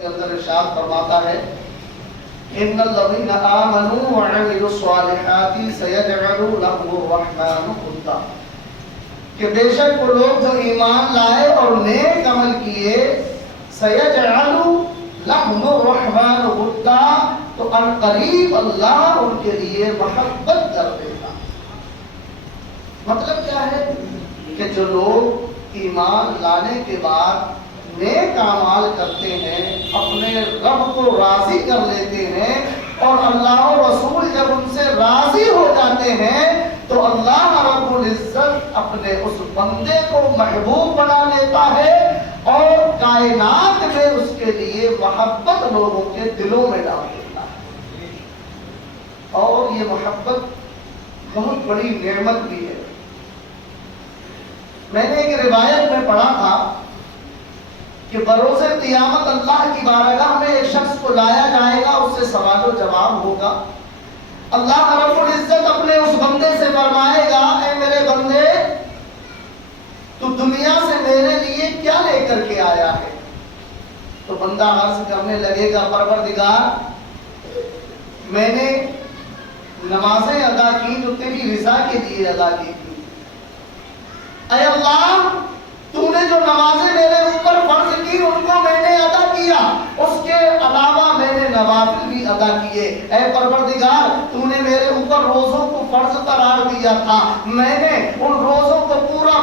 کے اندر ارشاد فرماتا ہے ان الذین آمنوا وعملوا الصالحات سیجعل لهم الرحمن ودا، کہ بے شک وہ لوگ جو ایمان لائے اور نیک عمل کیے، سیجعل لهم الرحمن ودا، تو ان قریب اللہ ان کے لیے محبت کر دے گا۔ مطلب کیا ہے کہ جو لوگ ایمان لانے کے بعد نیک اعمال کرتے ہیں، اپنے رب کو راضی کر لیتے ہیں، اور اللہ و رسول جب ان سے راضی ہو جاتے ہیں تو اللہ رب العزت اپنے اس بندے کو محبوب بنا لیتا ہے اور کائنات میں اس کے لیے محبت لوگوں کے دلوں میں ڈال دیتا ہے۔ اور یہ محبت بہت بڑی نعمت بھی ہے۔ میں نے ایک روایت میں پڑھا تھا کہ بروز قیامت اللہ کی بارگاہ میں ایک شخص کو لایا جائے گا، اس سے سوال و جواب ہوگا۔ اللہ رب العزت اپنے اس بندے سے فرمائے گا، اے میرے بندے، تو دنیا سے میرے لیے کیا لے کر کے آیا ہے؟ تو بندہ عرض کرنے لگے گا، پروردگار، میں نے نمازیں ادا کی جو تیری رضا کے لیے ادا کی تھی۔ اے اللہ، تو نے جو نمازیں میرے اوپر فرض کی ان کو میں نے ادا کیا، اس کے علاوہ میں نے نوافل بھی ادا کیے۔ اے پروردگار، تو نے میرے اوپر روزوں کو فرض قرار دیا تھا، میں نے ان روزوں کو پورا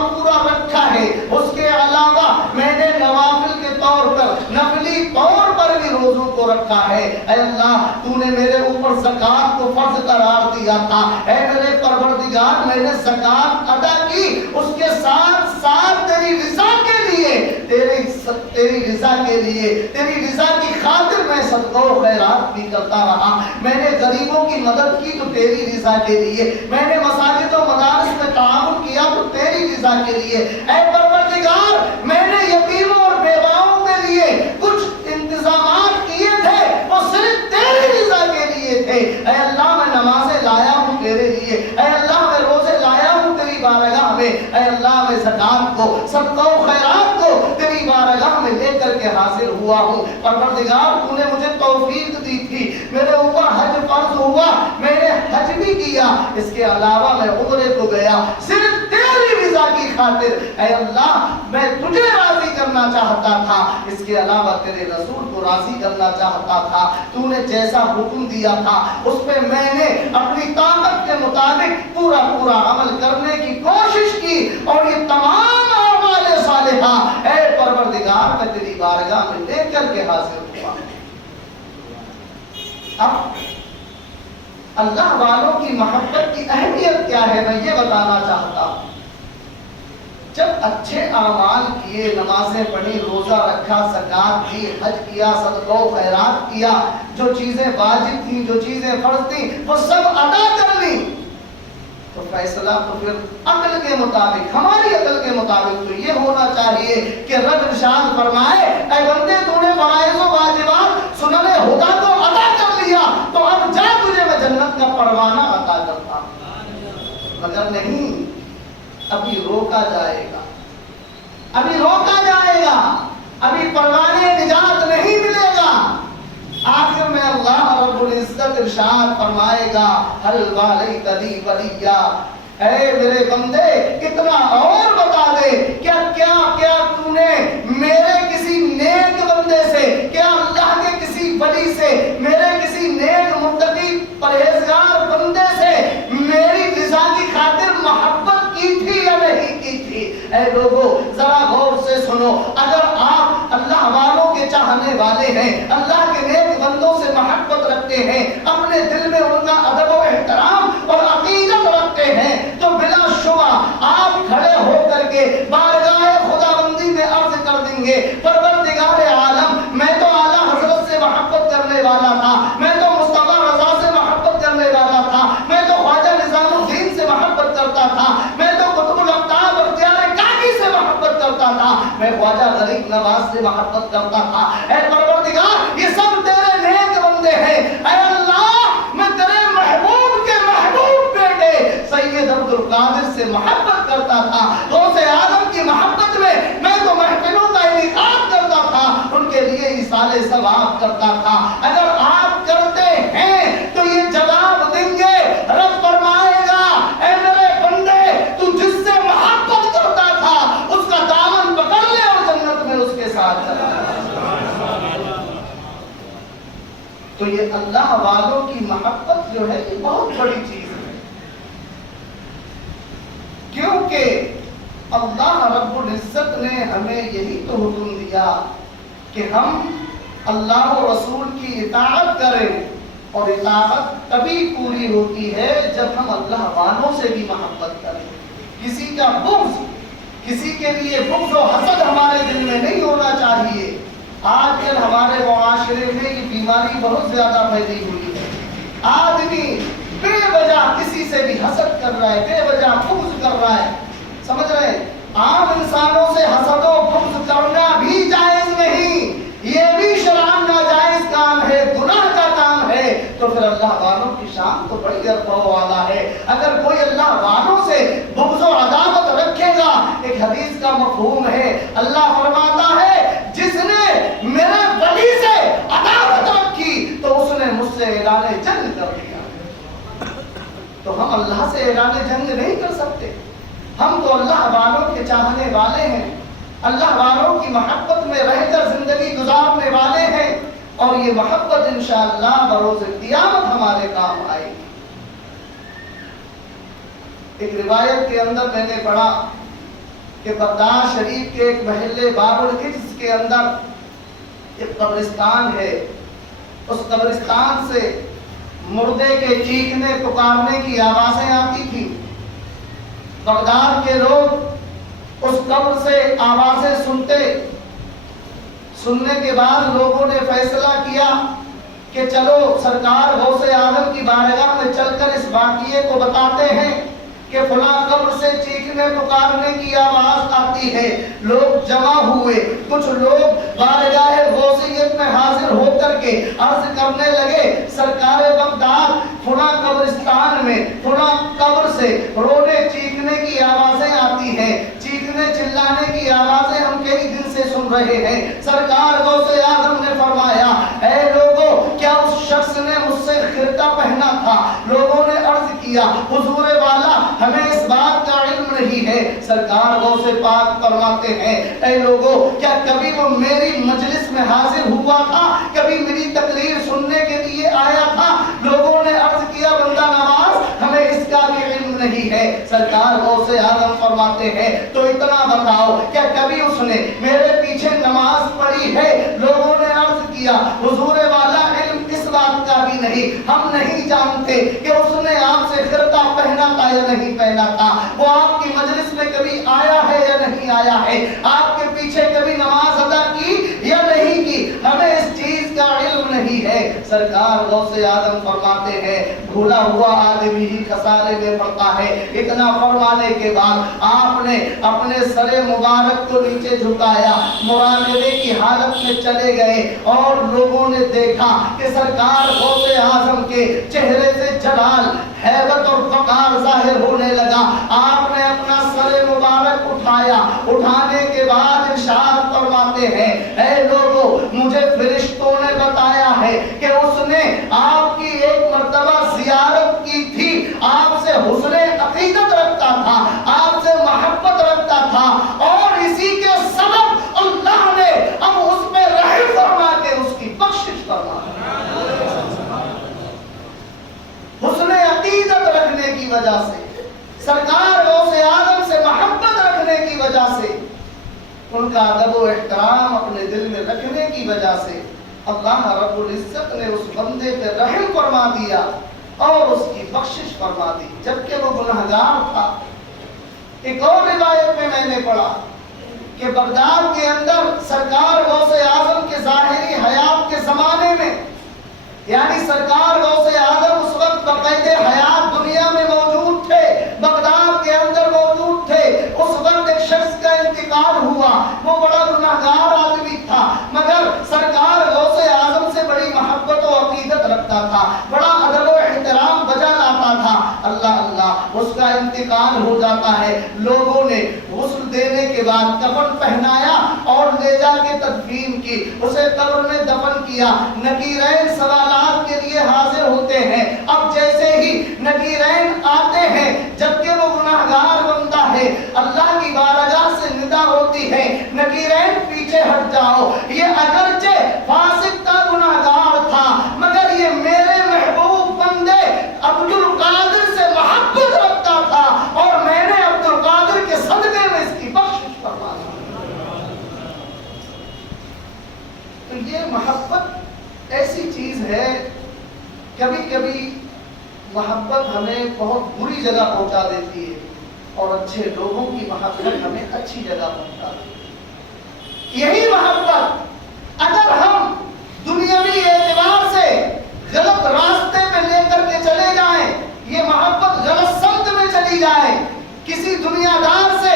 رکھا ہے، اس کے علاوہ میں نے نوافل کے طور پر، نفلی طور پر بھی روزوں کو رکھا ہے۔ اے اللہ، تو نے میرے اوپر زکوٰۃ کو فرض قرار دیا تھا، اے میرے پروردگار، میں نے زکوٰۃ ادا کی، اس کے ساتھ تیری رضا کے لیے، تیری رضا کے لیے، تیری رضا کی خاطر میں صدقہ و خیرات بھی کرتا رہا، میں نے غریبوں کی مدد کی تو تیری رضا کے لیے، میں نے مساجد و مدارس میں تعاون کیا تو تیری رضا کے لیے۔ اے پروردگار، میں نے یتیموں اور بیواؤں کے لیے کچھ انتظامات کیے تھے، وہ صرف تیری رضا کے لیے تھے۔ اے اللہ، میں نمازیں لایا ہوں تیرے لیے، اے اللہ، میں روزے لایا ہوں تیری بارگاہ میں، اے اللہ، میں زکوٰۃ کو، صدقہ و خیرات کو تیری بارگاہ میں لے کر کے حاضر ہوا ہوں۔ پروردگار، تو نے مجھے توفیق دی تھی، میرے اوپر حج فرض ہوا، میں نے حج بھی کیا، اس کے علاوہ میں عمرے کو گیا، صرف تیری رضا کی خاطر۔ اے اللہ، میں تجھے راضی کرنا چاہتا تھا، اس کے علاوہ تیرے رسول کو راضی کرنا چاہتا تھا، تو نے جیسا حکم دیا تھا اس پہ میں نے اپنی طاقت کے مطابق پورا عمل کرنے کی کوشش کی، اور یہ تمام اعمال صالحہ اے پروردگار میں تیری بارگاہ میں لے کر کے حاضر ہوا۔ اب اللہ والوں کی محبت کی اہمیت کیا ہے میں یہ بتانا چاہتا ہوں۔ جب اچھے اعمال کیے، نمازیں پڑھی، روزہ رکھا، زکوٰۃ دی، حج کیا، صدقہ و خیرات کیا، جو چیزیں واجب تھیں، جو چیزیں فرض تھیں، وہ سب ادا کر لی، تو فیصلہ تو پھر عقل کے مطابق، ہماری عقل کے مطابق تو یہ ہونا چاہیے کہ رب ارشاد فرمائے، اے بندے، تو نے فرائض و واجبات، سنن ہدیٰ تو ادا کر لیا، تو اب جا، تجھے میں جنت کا پروانہ عطا کرتا ہوں۔ مگر نہیں، ابھی روکا جائے گا، ابھی روکا جائے گا، ابھی پروانے نجات نہیں ملے گا۔ آخر میں اللہ رب العزت ارشاد فرمائے گا، حل والیت لی ولیا، اے میرے بندے، اتنا اور بتا دے، کیا تو نے میرے کسی نیک بندے سے، کیا اللہ کے کسی ولی سے، میرے کسی نیک متقی پرہیزگار بندے سے میری رضا کی خاطر محبت کی تھی یا نہیں کی تھی؟ اے لوگو، ذرا غور سے سنو، اگر آپ اللہ والوں کے چاہنے والے ہیں، اللہ کے نیک بندوں سے محبت رکھتے ہیں، اپنے دل میں ان کا ادب و احترام اور عقیدت رکھتے ہیں، تو بلا شبہ آپ کھڑے ہو کر کے بارگاہ خداوندی میں عرض کر دیں گے، پروردگار عالم، میں تو اعلیٰ حضرت سے محبت کرنے والا تھا، میں تو مصطفیٰ رضا سے محبت کرنے والا تھا، میں تو خواجہ نظام الدین سے محبت کرتا تھا، میں تو قطب الاقطاب اختیار کاکی سے محبت کرتا تھا، میں خواجہ غریب نواز سے محبت کرتا تھا۔ اے پروردگار، یہ سب تیرے نیک بندے ہیں، اے اللہ، میں تیرے محبوب کے محبوب بیٹے سید عبد القادر سے محبت کرتا تھا، غوث اعظم کی محبت میں میں تو محفلوں کا انعقاد کرتا تھا، ان ان کے لیے ایصال ثواب کرتا تھا۔ اگر آپ کرتے ہیں تو یہ جواب دیں گے، رب فرمائے گا اے میرے بندے تو جس سے محبت کرتا تھا اس کا دامن پکڑ لے اور جنت میں اس کے ساتھ چلا۔ تو یہ اللہ والوں کی محبت جو ہے یہ بہت بڑی چیز ہے، کیونکہ اللہ رب العزت نے ہمیں یہی تو حکم دیا کہ ہم اللہ و رسول کی اطاعت کریں، اور اطاعت تبھی پوری ہوتی ہے جب ہم اللہ والوں سے بھی محبت کریں۔ کسی کا بغض، کسی کے لیے بغض و حسد ہمارے دل میں نہیں ہونا چاہیے۔ آج کل ہمارے معاشرے میں یہ بیماری بہت زیادہ پھیلی ہوئی ہے، آدمی بے وجہ کسی سے بھی حسد کر رہا ہے، بے وجہ بغض کر رہا ہے، سمجھ رہے ہیں؟ عام انسانوں سے حسد و بغض کرنا بھی جائز نہیں، یہ بھی شرعاً ناجائز کام ہے، گناہ کا کام ہے۔ تو پھر اللہ والوں کی شان تو بڑی ارفع و اعلیٰ ہے۔ اگر کوئی اللہ والوں سے بغض و عداوت رکھے گا، ایک حدیث کا مفہوم ہے، اللہ فرماتا ہے جس نے میرے ولی سے عداوت رکھی تو اس نے مجھ سے اعلان جنگ کر دیا۔ تو ہم اللہ سے اعلان جنگ نہیں کر سکتے، ہم تو اللہ والوں کے چاہنے والے ہیں، اللہ والوں کی محبت میں رہ کر زندگی گزارنے والے ہیں، اور یہ محبت انشاءاللہ بروز قیامت ہمارے کام آئے گی۔ ایک روایت کے اندر میں نے پڑھا کہ بغداد شریف کے ایک محلے باب الحجز کے اندر ایک قبرستان ہے، اس قبرستان سے مردے کے چیخنے پکارنے کی آوازیں آتی تھی۔ بغداد کے لوگ اس قبر سے آوازیں سننے کے بعد لوگوں نے فیصلہ کیا کہ چلو سرکار غوث اعظم کی بارگاہ میں چل کر اس واقعے کو بتاتے ہیں کہ فلاں قبر سے چیخنے پکارنے کی آواز آتی ہے۔ لوگ جمع ہوئے، کچھ لوگ بارگاہ غوثیت میں حاضر ہو کر کے عرض کرنے لگے سرکار بغداد فلاں قبرستان میں فلاں قبر سے رونے چیخنے کی آوازیں آتی ہیں، چیخنے چلانے کی آوازیں ہم کئی دن سے سن رہے ہیں۔ سرکار غوث اعظم نے فرمایا اے لوگوں کیا اس شخص نے مجھ سے خرقہ پہنا تھا؟ لوگوں نے عرض کیا حضور والا ہمیں اس بات کا علم نہیں ہے۔ سرکار غوث پاک فرماتے ہیں اے لوگوں کیا کبھی وہ میری مجلس میں حاضر ہوا تھا، کبھی میری تقریر سننے کے لیے آیا تھا؟ لوگوں نے عرض کیا بندہ نواز ہمیں اس کا بھی علم نہیں ہے۔ سرکار غوث اعظم فرماتے ہیں تو اتنا بتاؤ کیا کبھی اس نے میرے پیچھے نماز پڑھی ہے؟ لوگوں نے عرض کیا حضور والا علم اس بات کا بھی نہیں، ہم نہیں جانتے کہ اس نے آپ سے خرقہ پہنا تھا یا نہیں پہنا تھا، وہ آپ کی مجلس میں کبھی آیا ہے یا نہیں آیا ہے، آپ کے پیچھے کبھی نماز ادا کی یا نہیں کی، ہمیں اس چیز کا علم نہیں ہے۔ سرکار غوث اعظم فرماتے ہیں بھولا ہوا آدمی ہی خسارے میں پڑتا ہے۔ اتنا فرمانے کے بعد آپ نے اپنے سر مبارک کو نیچے جھکایا، مراقبے کی حالت میں چلے گئے، اور لوگوں نے دیکھا کہ سرکار غوث اعظم کے چہرے سے جلال، ہیبت اور وقار ظاہر ہونے لگا۔ آپ نے اپنا سر مبارک اٹھایا، اٹھانے کے بعد ارشاد فرماتے ہیں اے لوگوں مجھے فرشتوں نے بتایا ہے کہ اس نے آپ کی ایک مرتبہ زیارت کی تھی، آپ سے حسن عقیدت رکھتا تھا، آپ سے محبت رکھتا تھا، اور اسی کے سبب اللہ نے اب اس پہ رحم فرما کے اس کی بخشش فرما۔ حسن عقیدت رکھنے کی وجہ سے، سرکار غوث اعظم سے محبت رکھنے کی وجہ سے، ان کا ادب و احترام اپنے دل میں رکھنے کی وجہ سے اللہ رب العزت نے اس بندے پہ رحم فرما دیا اور اس کی بخشش فرما دی، جبکہ وہ گنہگار تھا۔ ایک اور روایت میں نے پڑھا کہ بغداد کے اندر سرکار غوث اعظم کے ظاہری حیات کے زمانے میں، یعنی سرکار غوث اعظم اس وقت بقید حیات دنیا میں موجود تھے، بغداد کے اندر موجود تھے، اس وقت ایک شخص کا انتقال ہوا، وہ بڑا گنہگار آدمی تھا، مگر سرکار غوث اعظم سے بڑی محبت و عقیدت رکھتا تھا، بڑا ادب و احترام بجا لاتا تھا۔ اللہ اللہ اس کا انتقال ہو جاتا ہے، لوگوں نے غسل دینے کے بعد کفن پہنایا اور لے جا کے تدفین کی، اسے قبر میں دفن کیا۔ نکیرین سوالات کے لیے حاضر ہوتے ہیں۔ اب جیسے ہی نکیرین آتے ہیں، جبکہ وہ گناہگار بنتا ہے، اللہ کی بارگاہ سے ندا ہوتی ہے، نکیرین پیچھے ہٹ جاؤ، یہ اگرچہ فاسق تھا، گناہگار تھا، مگر یہ میرے محبوب بندے عبد القادر سے محبت رکھتا تھا، اور میں نے عبد القادر کے صدقے میں اس کی بخشش فرما دی۔ تو یہ محبت ایسی چیز ہے، کبھی کبھی محبت ہمیں بہت بری جگہ پہنچا دیتی ہے، اور اچھے لوگوں کی محبت ہمیں اچھی جگہ پہنچا دیتی ہے۔ یہی محبت اگر ہم دنیاوی اعتبار سے غلط راستے پہ لے کر کے چلے جائیں، یہ محبت غلط سمت میں چلی جائے، کسی دنیا دار سے،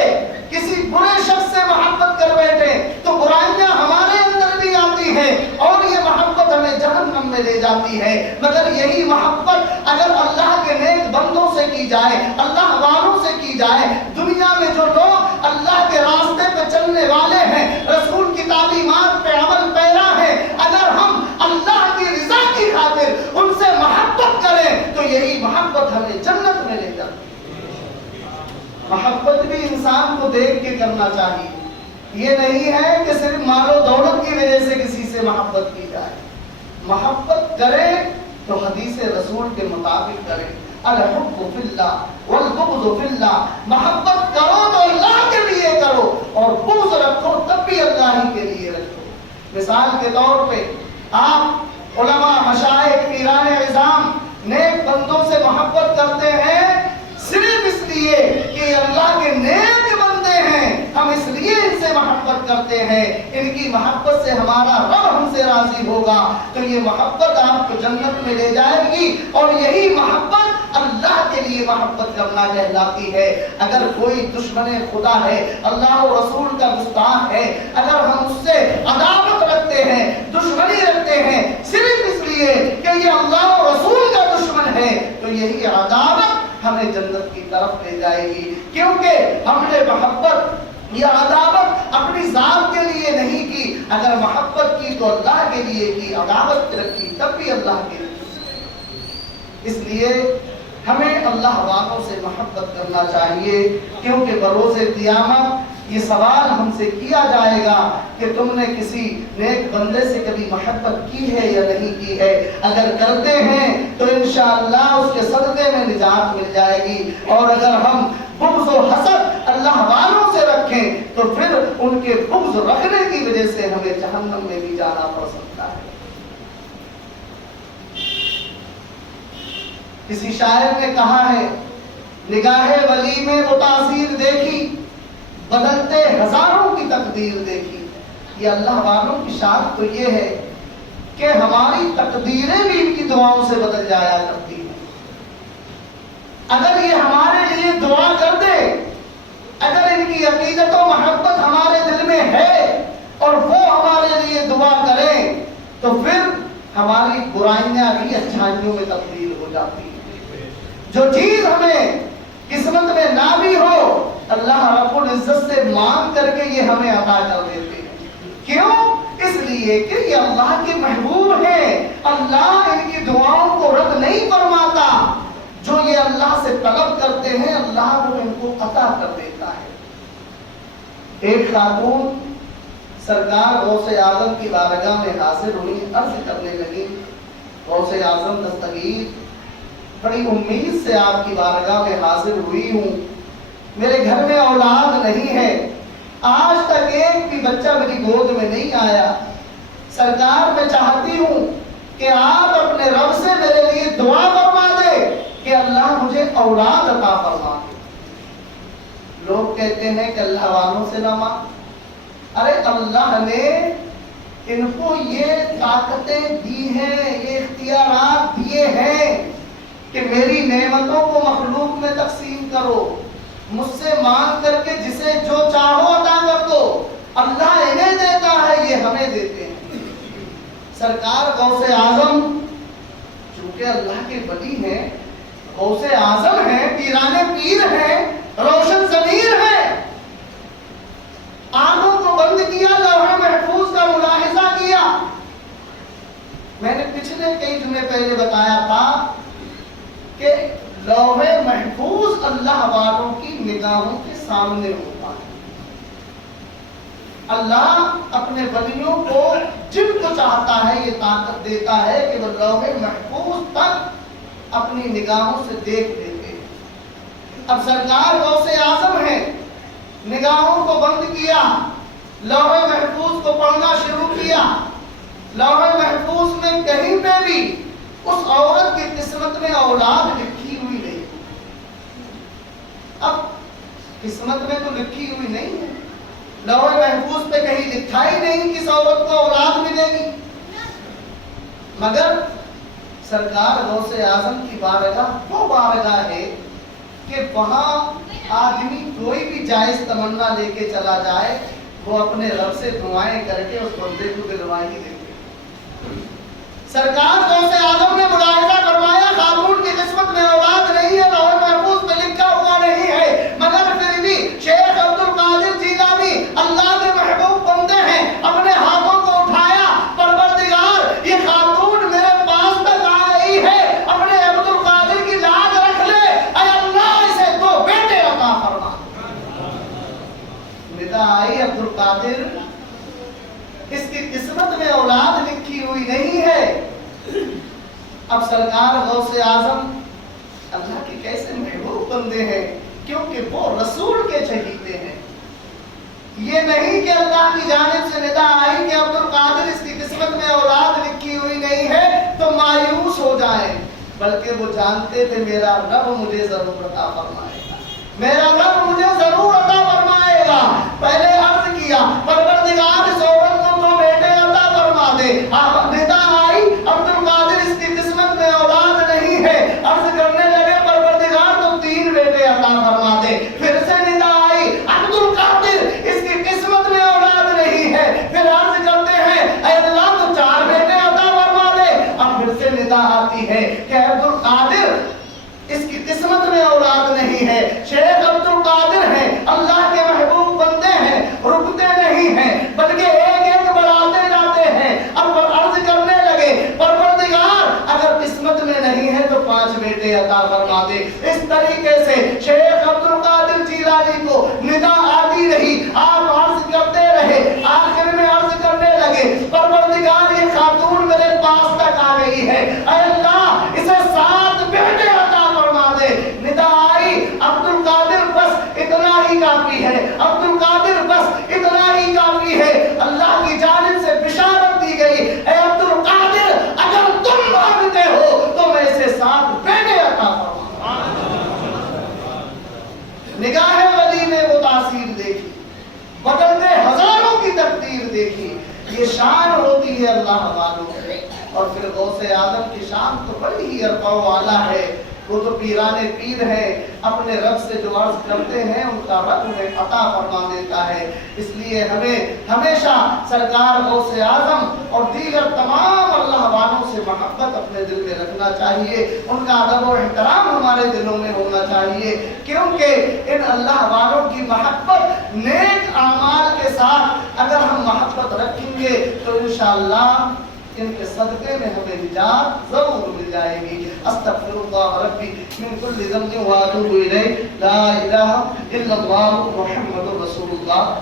کسی برے شخص سے محبت کر بیٹھے، تو برائیاں ہمارے اندر بھی آتی ہیں، اور یہ محبت ہمیں جہنم میں لے جاتی ہے۔ مگر یہی محبت اگر اللہ کے نیک بندوں سے کی جائے، اللہ والوں سے کی جائے، دنیا میں جو لوگ اللہ کے راستے پہ چلنے والے ہیں، رسول کی تعلیمات پہ عمل پیرا ہیں، اگر ہم اللہ کی رضا کی خاطر ان سے محبت کریں تو یہی محبت ہمیں جنت میں لے جاتی ہے۔ محبت بھی انسان کو دیکھ کے کرنا چاہیے، یہ نہیں ہے کہ صرف مال و دولت کی وجہ سے کسی سے محبت کی جائے۔ محبت کرے تو حدیث رسول کے مطابق کرے، الحب فی اللہ والبغض فی اللہ، محبت کرو تو اللہ کے لیے کرو، اور بغض رکھو تب بھی اللہ ہی کے لیے رکھو۔ مثال کے طور پہ آپ علماء، مشائخ، پیران عظام، نیک بندوں سے محبت کرتے ہیں صرف اس لیے کہ اللہ کے نیک بندے ہیں، ہم اس لیے ان سے محبت کرتے ہیں، ان کی محبت سے ہمارا رب ہم سے راضی ہوگا، تو یہ محبت آپ کو جنت میں لے جائے گی، اور یہی محبت اللہ کے لیے محبت کرنا کہلاتی ہے۔ اگر کوئی دشمن خدا ہے، اللہ و رسول کا گستاخ ہے، اگر ہم اس سے عداوت رکھتے ہیں، دشمنی رکھتے ہیں صرف اس لیے کہ یہ اللہ و رسول کا دشمن ہے، تو یہی عداوت ہمیں جنت کی طرف لے جائے گی، کیونکہ ہم نے محبت یا عداوت اپنی ذات کے لیے نہیں کی، اگر محبت کی تو اللہ کے لیے کی، عداوت رکھی تب بھی اللہ کے لیے۔ اس لیے ہمیں اللہ والوں سے محبت کرنا چاہیے، کیونکہ بروز قیامت یہ سوال ہم سے کیا جائے گا کہ تم نے کسی نیک بندے سے کبھی محبت کی ہے یا نہیں کی ہے۔ اگر کرتے ہیں تو انشاءاللہ اس کے صدقے میں نجات مل جائے گی، اور اگر ہم بغض و حسد اللہ والوں سے رکھیں تو پھر ان کے بغض رکھنے کی وجہ سے ہمیں جہنم میں بھی جانا پڑ سکتا ہے۔ کسی شاعر نے کہا ہے، نگاہ ولی میں وہ تاثیر دیکھی، بدلتے ہزاروں کی تقدیر دیکھی۔ یہ اللہ والوں کی شان تو یہ ہے کہ ہماری تقدیریں بھی ان کی دعاؤں سے بدل جایا کرتی ہیں۔ اگر یہ ہمارے لیے دعا کر دے، اگر ان کی عقیدت و محبت ہمارے دل میں ہے اور وہ ہمارے لیے دعا کریں، تو پھر ہماری برائیاں بھی اچھائیوں میں تبدیل ہو جاتی ہیں۔ جو چیز ہمیں قسمت میں نہ بھی ہو، اللہ رب العزت سے مانگ کر کے یہ ہمیں عطا کر دیتے ہیں۔ کیوں؟ اس لیے کہ یہ اللہ کے محبوب ہیں، اللہ ان کی دعاؤں کو رد نہیں فرماتا، جو یہ اللہ سے طلب کرتے ہیں اللہ وہ ان کو عطا کر دیتا ہے۔ ایک خاتون سرکار غوث اعظم کی بارگاہ میں حاضر ہوئی، عرض کرنے لگی، غوث اعظم دستگیر، بڑی امید سے آپ کی بارگاہ میں حاضر ہوئی ہوں، میرے گھر میں اولاد نہیں ہے، آج تک ایک بھی بچہ میری گود میں نہیں آیا، سرکار میں چاہتی ہوں کہ آپ اپنے رب سے میرے لیے دعا فرما دے کہ اللہ مجھے اولاد عطا فرما دے۔ لوگ کہتے ہیں کہ اللہ والوں سے نہ مانگ، ارے اللہ نے ان کو یہ طاقتیں دی ہیں، یہ اختیارات دیے ہیں کہ میری نعمتوں کو مخلوق میں تقسیم کرو، مجھ سے مانگ کر کے جسے جو چاہو عطا کر دو، اللہ انہیں دیتا ہے، یہ ہمیں دیتے ہیں۔ سرکار غوث اعظم چونکہ اللہ کے ولی ہیں، غوث اعظم ہیں، پیران پیر ہیں، روشن ضمیر ہیں، آنکھوں کو بند کیا، میں نے پچھلے کئی جمعے پہلے بتایا تھا کہ لوح محفوظ اللہ والوں کی نگاہوں کے سامنے ہوتا ہے. اللہ اپنے ولیوں کو جن کو چاہتا ہے یہ طاقت دیتا ہے کہ وہ لوح محفوظ تک اپنی نگاہوں سے دیکھ لیتے ہیں. اب سرکار غوث اعظم ہے، نگاہوں کو بند کیا، لوح محفوظ کو پڑھنا شروع کیا. لوح محفوظ میں کہیں پہ بھی اس عورت کی قسمت میں اولاد لکھی ہوئی نہیں. اب قسمت میں تو لکھی ہوئی نہیں ہے، لوح محفوظ پہ کہیں لکھا ہی نہیں کس عورت کو اولاد ملے گی. مگر سرکار غوث اعظم کی بارگاہ وہ بارگاہ ہے کہ وہاں آدمی کوئی بھی جائز تمنا لے کے چلا جائے، وہ اپنے رب سے دعائیں کر کے اس بندے کو دلوائی دے گے. سرکار غوث اعظم نے ملاحظہ کروایا خاتون کی قسمت میں اولاد نہیں ہے، لوح محفوظ میں لکھا ہوا نہیں ہے، مگر پھر بھی شیخ عبد القادر جیلانی اللہ کے محبوب بندے ہیں، اپنے ہاتھوں کو اٹھایا، پروردگار یہ خاتون میرے پاس تک آ رہی ہے، اپنے عبد القادر کی لاج رکھ لے، اے اللہ اسے 2 بیٹے عطا فرما. ندا آئی عبد القادر، اس کی قسمت میں اولاد لکھی ہوئی نہیں ہے. اب سرکار غوث اعظم اللہ کے کیسے محبوب بندے ہیں، کیونکہ وہ رسول کے چہیتے ہیں. یہ نہیں کہ اللہ کی جانب سے ندا آئی کہ عبد القادر اس کی قسمت میں اولاد لکھی ہوئی نہیں ہے تو مایوس ہو جائیں، بلکہ وہ جانتے تھے میرا رب مجھے ضرور عطا فرمائے گا، میرا رب مجھے ضرور عطا فرمائے گا. پہلے عرض کیا پروردگار اس عورت کو 2 بیٹے عطا فرما دے. ندا آئی عبد القادر اس کی قسمت میں اولاد نہیں ہے، عرض کرنے لگے پروردگار تو 3 بیٹے عطا فرما دے. پھر سے ندا آئی عبد القادر اس کی قسمت میں اولاد نہیں ہے، پھر عرض کرتے ہیں اے اللہ تو 4 بیٹے عطا فرما دے. اب پھر سے ندا آتی ہے کہ عبد القادر اس کی قسمت میں اولاد نہیں ہے. شیخ عبد القادر ہیں، اللہ کے محبوب بندے ہیں، رکتے نہیں ہیں بلکہ ایک ایک بڑھاتے جاتے ہیں. اب عرض کرنے لگے پروردگار اگر قسمت میں نہیں ہے تو 5 بیٹے عطا فرما دے. اس طریقے سے شیخ عبد القادر جیلانی کو ندا آتی رہی، آپ عرض کرتے رہے، آخر میں عرض کرنے لگے پروردگار یہ خاتون میرے پاس تک آ گئی ہے، اے اللہ اسے 7 بیٹے عطا فرما دے. ندا آئی عبد القادر بس اتنا ہی کافی ہے، عبد القادر بس اتنا ہی کافی ہے. اللہ کی جانب سے بشارت دی گئی اے عبد القادر اگر تم مانگتے ہو تو میں اسے 7 بیٹے عطا فرما. نگاہ ولی نے وہ تاثیر دیکھی، بدلتے ہزاروں کی تقدیر دیکھی. یہ شان ہوتی ہے اللہ والوں کی. اور پھر غوث اعظم کی شان تو بڑی ہی ارفع و اعلیٰ ہے. وہ تو پیران پیر ہے، اپنے رب سے جو عرض کرتے ہیں ان کا رب انہیں عطا فرما دیتا ہے. اس لیے ہمیں ہمیشہ سرکار غوث اعظم اور دیگر تمام اللہ والوں سے محبت اپنے دل میں رکھنا چاہیے. ان کا ادب و احترام ہمارے دلوں میں ہونا چاہیے، کیونکہ ان اللہ والوں کی محبت نیک اعمال کے ساتھ اگر ہم محبت رکھیں گے تو انشاءاللہ ان کے صدقے میں ہمیں نجات ضرور مل جائے گی. استغفر اللہ ربی من کل ذنب واتوب الیہ. لا الہ الا اللہ محمد رسول اللہ.